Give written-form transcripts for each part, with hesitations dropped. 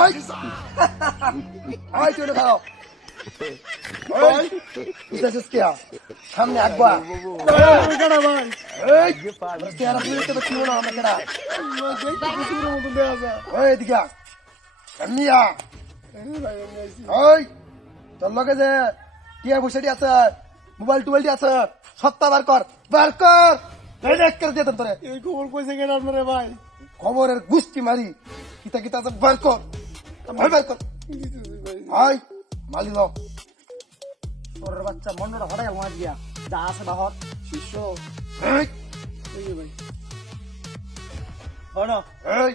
আয় আয় চলে খাও সামনে একবার তোর লগে যে টিয়া বসেটি আছে মোবাইল টোবাইলটি আছে সত্তা বার কর দিয়ে তোরে এই খবর কইছে কেন আপনারে ভাই? খবরের গুষ্টি মারি কিতা কিতা আছে বার কর বার কর আয় মালি দাও তোর বাচ্চা মন্ডটা হঠাৎ মার দিয়া যা আছে বাহর শিষ্য এই এই যে ভাই হনো এই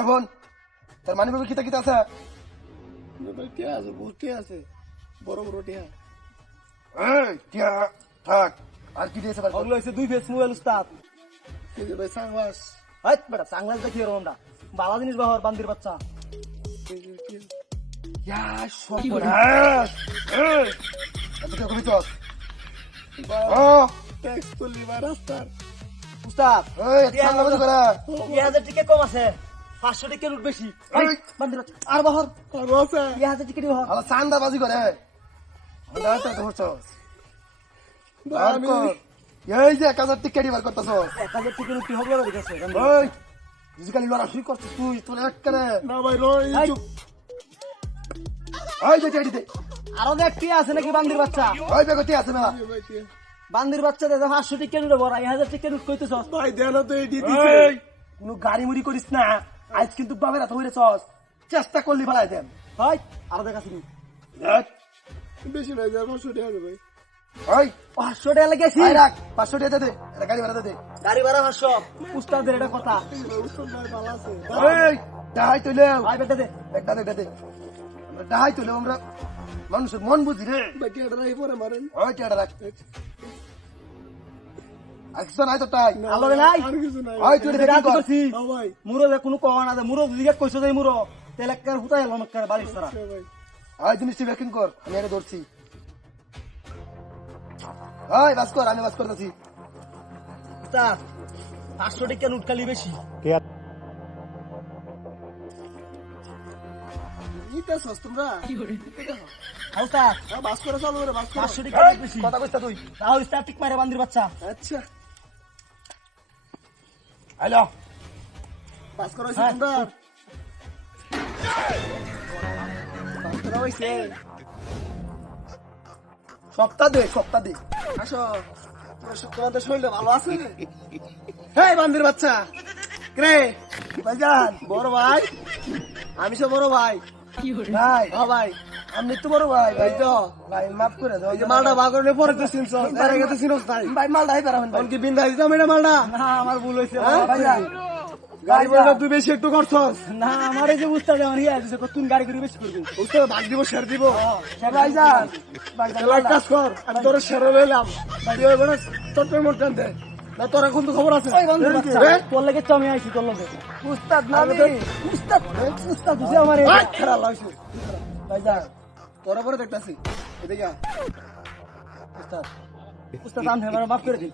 এখন তোর মানি বাবু কিতা কিতা আছে ভাই টিয়া আছে বহুত টিয়া আছে বড় বড় টিয়া এই টিয়া থাক আর কি দিয়েছে বার কর ওগুলো হচ্ছে 2 ফেস মোবাইল উস্তাদ এই যে ভাই সাংবাস হাট বেটা সাংবাস দেখি রোমটা বালা জিনিস বাহর বান্দির বাচ্চা ইয়া সর্বনাশ এই এদিকে কবি তো ও ট্যাক্স তো লিভার রাস্তার উস্তাদ এই সামনে বসে করে 1000 টাকা কম আছে 500 টাকা রুট বেশি এই বান্দির বাচ্চা আর বাহর আর আছে 1000 টাকা দিও আলা চান্দা বাজি করে আমরা তো ধরছো বার কর এই যে 1000 টিকেট বার করতেছ 1000 টাকা রুট হবে না দেখছে এই ফিজিক্যালি লড়া শুরু করছিস তুই তোর এক করে না ভাই রই চুপ এই যে টিকেট দে আরো দেখতে আছে নাকি বান্দির বাচ্চা ওই বেগতি আছে না বান্দির বাচ্চা দাদা 500 টাকা নিয়ে বড় 1000 টাকা নিয়ে কইতেছ ভাই দেন তো এই দিতেছে এই কোনো গাড়ি মুড়ি করিস না আজ কিন্তু বাবার হাতে হইরেছস চেষ্টা করলি ভালাই দেন ভাই আরো দেখাছি দেখ বেশি নাই যা 500 টাকা ভাই ওই 500 টাকা লাগেছি আই রাখ 500 টাকা দে এটা গাড়ি ভাড়া দে গাড়ি ভাড়া 500 উস্তাদের এটা কথা উস্তাদ ভাই ভালো আছে এই ডাহাই তুলে ভাই বেটা দে একটা দে আমরা ডাহাই তুলে আমরা মানুষের মন বুঝি রে বাকি এটা রাই পরে মারেন ওই টিয়াটা রাখ আইসো নাই তো তাই আলো নাই ওই তুই এটা দেখি কর করছি ভাই মুরো যে কোনো কওয়া না মুরো দিকে কইছো যাই মুরো তেলাক্কার হুতাই লমক্কার বাড়ি সারা ওই জিনিসটি ব্যাকিং কর আমি এটা ধরছি ওই বাস কর আমি বাস করতেছি তা 500 টাকা নোট খালি বেশি ইটা সস্তমরা হাউতা বাস করে চালু রে বাস 500 টাকা বেশি কথা কইছ তুই তাও স্ট্যাটিক মারে বান্দির বাচ্চা আচ্ছা হ্যালো বাস করো তোমরা বাস করা হইছে সপ্তাহ দে আসো তোমাদের শরীরটা ভালো আছে হেই বান্দির বাচ্চা রে ভাইজান বড় ভাই আমি সব বড় ভাই ভাই হ্যাঁ ভাই আমি তো বড় ভাই ভাই তো ভাই মাফ করে দাও এই যে মালটা বাগরে পরে তো চিনছ তার আগে তো চিনছ নাই ভাই মাল দাই পারাবেন ভাই কি বিন্দা দিতাম এটা মালটা না আমার ভুল হইছে ভাইজান গাড়ি বড় তুই বেশি একটু করছস না আমার এই যে উস্তাদ আমার ইয়া দিছে তুই গাড়ি করে বেশি করবি উস্তাদ ভাগ দিব শেয়ার দিব ভাইজান তাহলে এক কাজ কর আমি তোর শেয়ার লইলাম তুই ওই বড় চট্টর মোট দে না তোর এখন তো খবর আছে তোর লাগে তো আমি আইছি তোর লগে উস্তাদ না আমি উস্তাদ তুই আমার খারাপ লাগছে ভাইজান তোর পরে দেখতাছি এদিকে উস্তাদ উস্তাদ আমি মাফ করে দিই